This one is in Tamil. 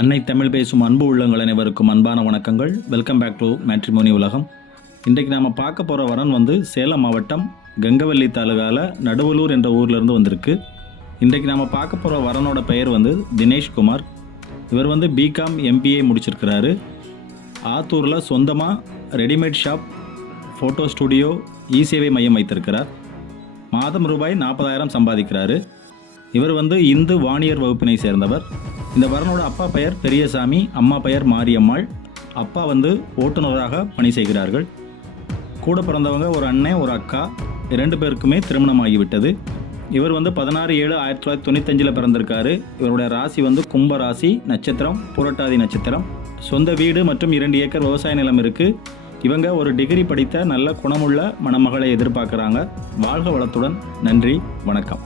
அன்னை தமிழ் பேசும் அன்பு உள்ளங்கள் அனைவருக்கும் அன்பான வணக்கங்கள். வெல்கம் பேக் டு மேட்ரிமோனி உலகம். இன்றைக்கு நாம் பார்க்க போகிற வரன் வந்து சேலம் மாவட்டம் கங்கவல்லி தாலுகாவில் நடுவலூர் என்ற ஊர்லேருந்து வந்திருக்கு. இன்றைக்கு நாம் பார்க்க போகிற வரனோட பெயர் வந்து தினேஷ்குமார். இவர் வந்து பிகாம் எம்பிஏ முடிச்சிருக்கிறாரு. ஆத்தூரில் சொந்தமாக ரெடிமேட் ஷாப், ஃபோட்டோ ஸ்டுடியோ, இ-சேவை மையம் வைத்திருக்கிறார். மாதம் ரூபாய் 40,000 சம்பாதிக்கிறாரு. இவர் வந்து இந்து வாணியர் வகுப்பினை சேர்ந்தவர். இந்த வரனோட அப்பா பெயர் பெரியசாமி, அம்மா பெயர் மாரியம்மாள். அப்பா வந்து ஓட்டுநராக பணி செய்கிறார்கள். கூட பிறந்தவங்க ஒரு அண்ணன், ஒரு அக்கா, 2 பேருக்குமே திருமணமாகிவிட்டது. இவர் வந்து 16/7/1995 பிறந்திருக்காரு. இவருடைய ராசி வந்து கும்ப ராசி, நட்சத்திரம் புரட்டாதி நட்சத்திரம். சொந்த வீடு மற்றும் 2 ஏக்கர் விவசாய நிலம் இருக்குது. இவங்க ஒரு டிகிரி படித்த நல்ல குணமுள்ள மணமகளை எதிர்பார்க்குறாங்க. வாழ்க வளத்துடன். நன்றி, வணக்கம்.